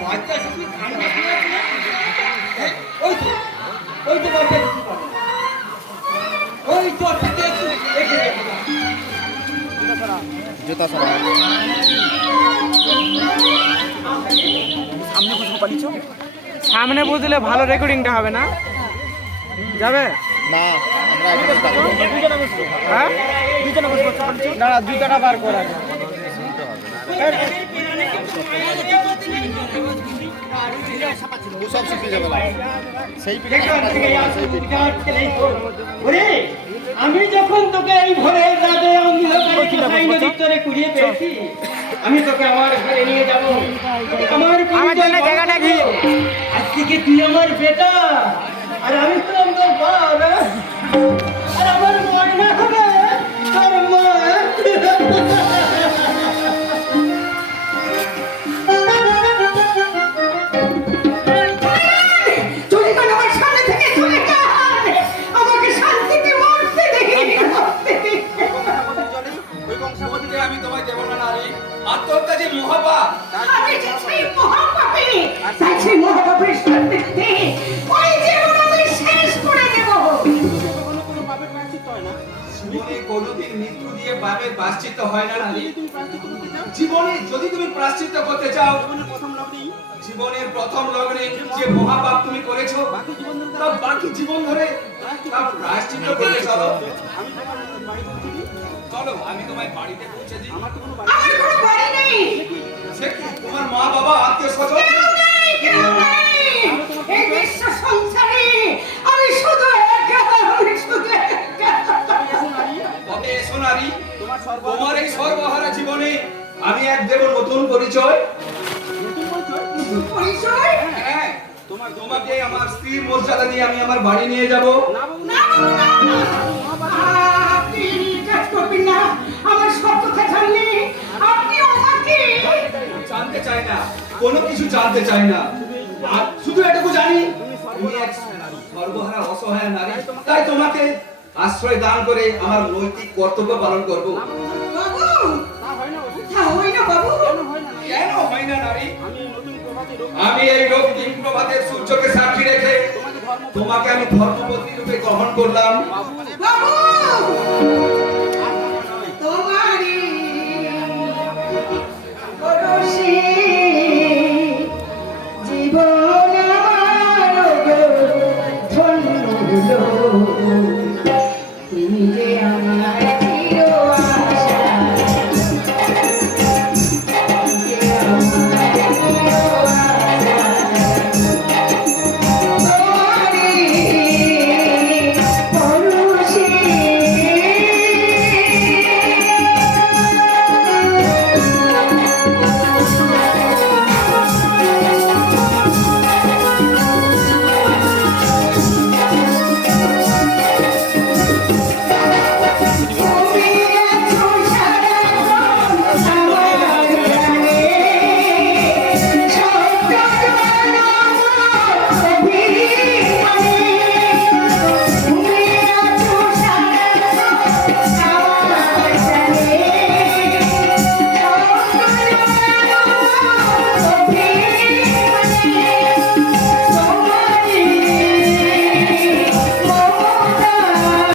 বাচ্চা শিশু কান্না শুনে ওই তো বাচ্চা শিশু কান্না ওই তো জুতা সরা সামনে বুঝবো পারিছ সামনে বুঝলে ভালো রেকর্ডিংটা হবে না যাবে না আমরা দুজনে বসবো হ্যাঁ দুজনে বসবো না জুতাটা বার করা সব শিখে যাবে সেই আমি যখন তোকে এই ভোরের রাতে অন্ধকারে নদীর তরে কুড়িয়ে পেয়েছি আমি তোকে আমার ঘরে নিয়ে যাব আমার জন্য জায়গাটা কি আজকে তুই আমার বেটা আর আমি তো তোর বাবা আর আমার মনে হবে তোর মা আমি তোমায় দেব না নারী আত্মহত্যা যে মহাপাপ আমি যে সেই মহাপাপী তাই সেই মহাপাপীর শাস্তিতে ওই জীবন আমি শেষ করে দেব কোনো পাপের প্রায়শ্চিত্ত হয় না জীবনে কোনোদিন মৃত্যু দিয়ে পাপের প্রায়শ্চিত্ত হয় না নারী জীবনে যদি তুমি প্রায়শ্চিত্ত করতে চাও জীবনের প্রথম লগ্নে যে মহাপাপ তুমি করেছো তা বাকি জীবন ধরে তা প্রায়শ্চিত্ত করতে চলো চলো আমি তোমায় বাড়িতে পৌঁছে দিই আমার কোনো বাড়ি নেই সে কি তোমার মা বাবা আত্মীয় স্বজন কেউ নেই এই বিশ্ব সংসারে আমি শুধু একা তবে এসো নারী তোমার এই সর্বহারা জীবনে আমি এক দেব নতুন পরিচয় পরিচয় হ্যাঁ তোমাকে আমার স্ত্রীর মর্যাদা দিয়ে আমি আমার বাড়ি নিয়ে যাব না আপনি কাজ করবেন না আমার সব কথা জানলে আপনি আমাকে জানতে চাই না কোনো কিছু জানতে চাই না আর শুধু এটুকু জানি তুমি এক সর্বহারা অসহায় নারী তাই তোমাকে আশ্রয় দান করে আমার নৈতিক কর্তব্য পালন করব বাবু তা হয় না বাবু কেন হয় না নারী আমি এই রক্তিম প্রভাতের সূর্যকে সাক্ষী রেখে তোমাকে আমি ধর্মপত্নী রূপে গ্রহণ করলাম বাবু